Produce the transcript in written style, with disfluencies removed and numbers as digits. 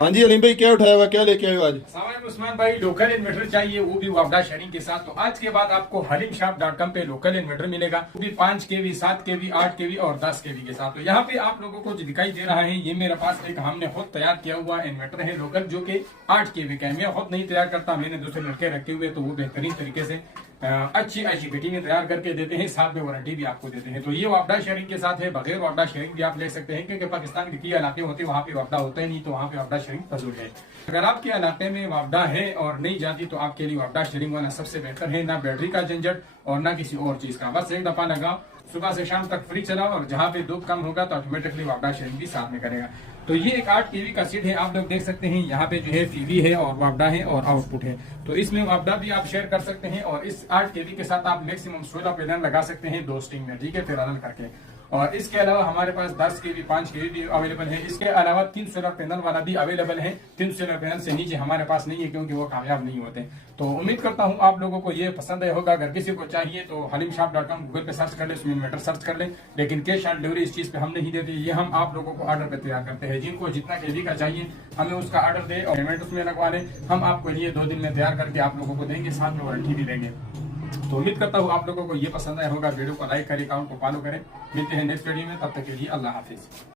हाँ जी अलीम भाई, क्या उठाया हुआ, क्या लेके आए हो आज? सामान उस्मान भाई, लोकल इन्वर्टर चाहिए, वो भी वापडा शेयरिंग के साथ। तो आज के बाद आपको हलीमशॉप.com पे लोकल इन्वर्टर मिलेगा, वो भी 5 kV, 7 kV, 8 kV और 10 kV के साथ। तो यहाँ पे आप लोगों को जो दिखाई दे रहा है, ये मेरे पास एक हमने खुद तैयार किया हुआ इन्वर्टर है लोकल, जो कि 8 kV का है। मैं खुद नहीं तैयार करता, मैंने दूसरे लड़के रखे हुए, तो वो बेहतरीन तरीके से अच्छी फिटिंग तैयार करके देते हैं, साथ में वारंटी भी आपको देते हैं। तो ये वापडा शेयरिंग के साथ है, बगैर वापडा शेयरिंग भी आप ले सकते हैं, क्योंकि पाकिस्तान के कई इलाके होते हैं वहाँ पे वापडा होता है नहीं, तो वहाँ पे वापडा शेयरिंग फजूल है। अगर आपके इलाके में वापडा है और नहीं जाती, तो आपके लिए वापडा शेयरिंग वाला सबसे बेहतर है। ना बैटरी का झंझट और ना किसी और चीज का, बस एक दफा लगाओ, सुबह से शाम तक फ्री चलाओ, और जहाँ पे धूप कम होगा तो ऑटोमेटिकली वापडा शेयरिंग भी साथ में करेगा। तो ये एक 8 kV का सेट है, आप लोग देख सकते हैं। यहाँ पे जो है पीवी है और वापडा है और आउटपुट है, तो इसमें वापडा भी आप शेयर कर सकते हैं। और इस 8 kV के साथ आप मैक्सिमम 16 पैनल लगा सकते हैं 2 स्ट्रिंग में, ठीक है, पैरेलल करके। और इसके अलावा हमारे पास 10 kV, 5 kV भी अवेलेबल है। इसके अलावा 3 सोलर पैनल वाला भी अवेलेबल है। 3 सोलर पैनल से नीचे हमारे पास नहीं है, क्योंकि वो कामयाब नहीं होते। तो उम्मीद करता हूँ आप लोगों को ये पसंद आया होगा। अगर किसी को चाहिए तो हलीमशॉप.com गूगल पे सर्च कर ले, उसमें इन्वर्टर सर्च कर ले। लेकिन कैश ऑन डिलीवरी इस चीज पे हम नहीं देते, ये हम आप लोगों को ऑर्डर पे तैयार करते हैं। जिनको जितना kV का चाहिए हमें उसका ऑर्डर दे और पेमेंट उसमें लगवा ले, हम आपको लिए 2 दिन में तैयार करके आप लोगों को देंगे, साथ में वारंटी भी देंगे। तो उम्मीद करता हूँ आप लोगों को ये पसंद आया होगा। वीडियो को लाइक करें, अकाउंट को फॉलो करें। मिलते हैं नेक्स्ट वीडियो में, तब तक के लिए अल्लाह हाफिज।